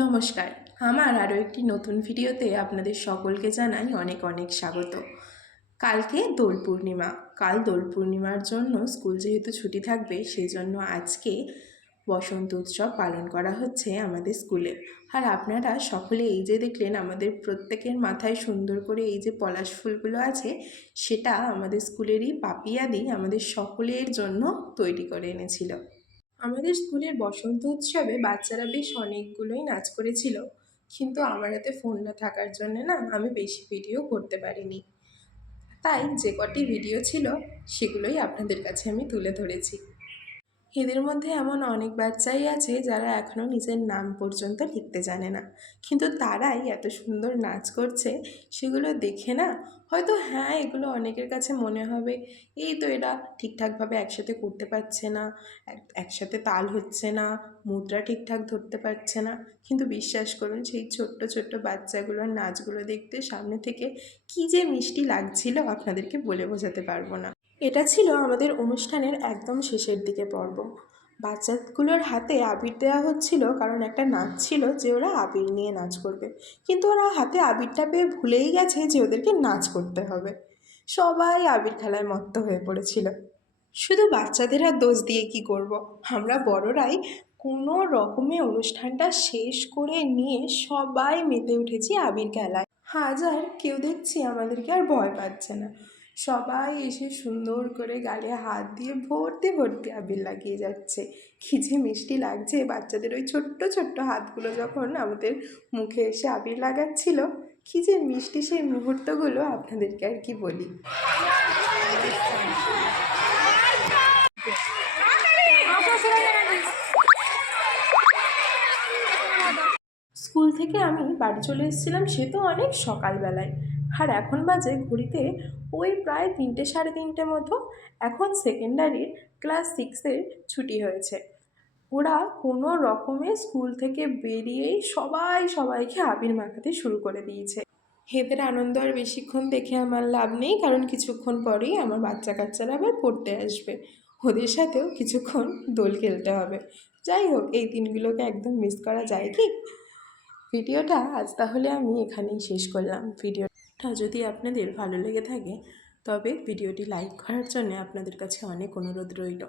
নমস্কার, আমার আরও একটি নতুন ভিডিওতে আপনাদের সকলকে জানাই অনেক অনেক স্বাগত। কালকে দোল পূর্ণিমা। কাল দোল পূর্ণিমার জন্য স্কুল যেহেতু ছুটি থাকবে, সেই জন্য আজকে বসন্ত উৎসব পালন করা হচ্ছে আমাদের স্কুলে। আর আপনারা সকলে এই যে দেখলেন আমাদের প্রত্যেকের মাথায় সুন্দর করে এই যে পলাশ ফুলগুলো আছে, সেটা আমাদের স্কুলেরই পাপিয়াদি আমাদের সকলের জন্য তৈরি করে এনেছিল। আমাদের স্কুলের বসন্ত উৎসবে বাচ্চারা বেশ অনেকগুলোই নাচ করেছিল, কিন্তু আমার হাতে ফোন না থাকার জন্য না আমি বেশি ভিডিও করতে পারিনি। তাই যে কটি ভিডিও ছিল সেগুলোই আপনাদের কাছে আমি তুলে ধরেছি। এদের মধ্যে এমন অনেক বাচ্চাই আছে যারা এখনও নিজের নাম পর্যন্ত লিখতে জানে না, কিন্তু তারাই এত সুন্দর নাচ করছে। সেগুলো দেখে না হয়তো এগুলো অনেকের কাছে মনে হবে এই তো এরা ঠিকঠাকভাবে একসাথে করতে পারছে না, একসাথে তাল হচ্ছে না, মুদ্রা ঠিকঠাক ধরতে পারছে না, কিন্তু বিশ্বাস করুন সেই ছোট্ট ছোট্ট বাচ্চাগুলোর নাচগুলো দেখতে সামনে থেকে কী যে মিষ্টি লাগছিল আপনাদেরকে বলে বোঝাতে পারবো না। এটা ছিল আমাদের অনুষ্ঠানের একদম শেষের দিকে পর্ব। বাচ্চাগুলোর হাতে আবির দেওয়া হচ্ছিল, কারণ একটা নাচ ছিল যে ওরা আবির নিয়ে নাচ করবে, কিন্তু ওরা হাতে আবিরটা পেয়ে ভুলেই গেছে যে ওদেরকে নাচ করতে হবে। সবাই আবির খেলায় মত্ত হয়ে পড়েছিল। শুধু বাচ্চাদের আর দোষ দিয়ে কি করব, আমরা বড়রাই কোনো রকমে অনুষ্ঠানটা শেষ করে নিয়ে সবাই মেতে উঠেছি আবির খেলায়। হাজার কেউ দেখছি আমাদেরকে আর ভয় পাচ্ছে না, সবাই এসে সুন্দর করে গালে হাত দিয়ে ভর্তি ভর্তি আবির লাগিয়ে যাচ্ছে। কী যে মিষ্টি লাগছে বাচ্চাদের ওই ছোট্ট ছোট্ট হাতগুলো যখন আমাদের মুখে এসে আবির লাগাচ্ছিল। কী যে মিষ্টি সেই মুহূর্তগুলো আপনাদেরকে আর কি বলি। স্কুল থেকে আমি বাড়ি চলে এসেছিলাম সে তো অনেক সকালবেলায়, আর এখন বাজে ঘড়িতে ওই প্রায় 3টে সাড়ে 3টে মতো। এখন সেকেন্ডারির ক্লাস 6-এর ছুটি হয়েছে। ওরা কোনো রকমে স্কুল থেকে বেরিয়েই সবাইকে আবির মাখাতে শুরু করে দিয়েছে। এদের আনন্দ আর বেশিক্ষণ দেখে আমার লাভ নেই, কারণ কিছুক্ষণ পরেই আমার বাচ্চা কাচ্চারা আবার পড়তে আসবে, ওদের সাথেও কিছুক্ষণ দোল খেলতে হবে। যাই হোক, এই দিনগুলোকে একদম মিস করা যায় কি? ভিডিওটা আজ তাহলে আমি এখানেই শেষ করলাম। ভিডিওটা যদি আপনাদের ভালো লেগে থাকে তবে ভিডিওটি লাইক করার জন্য আপনাদের কাছে অনেক অনুরোধ রইল।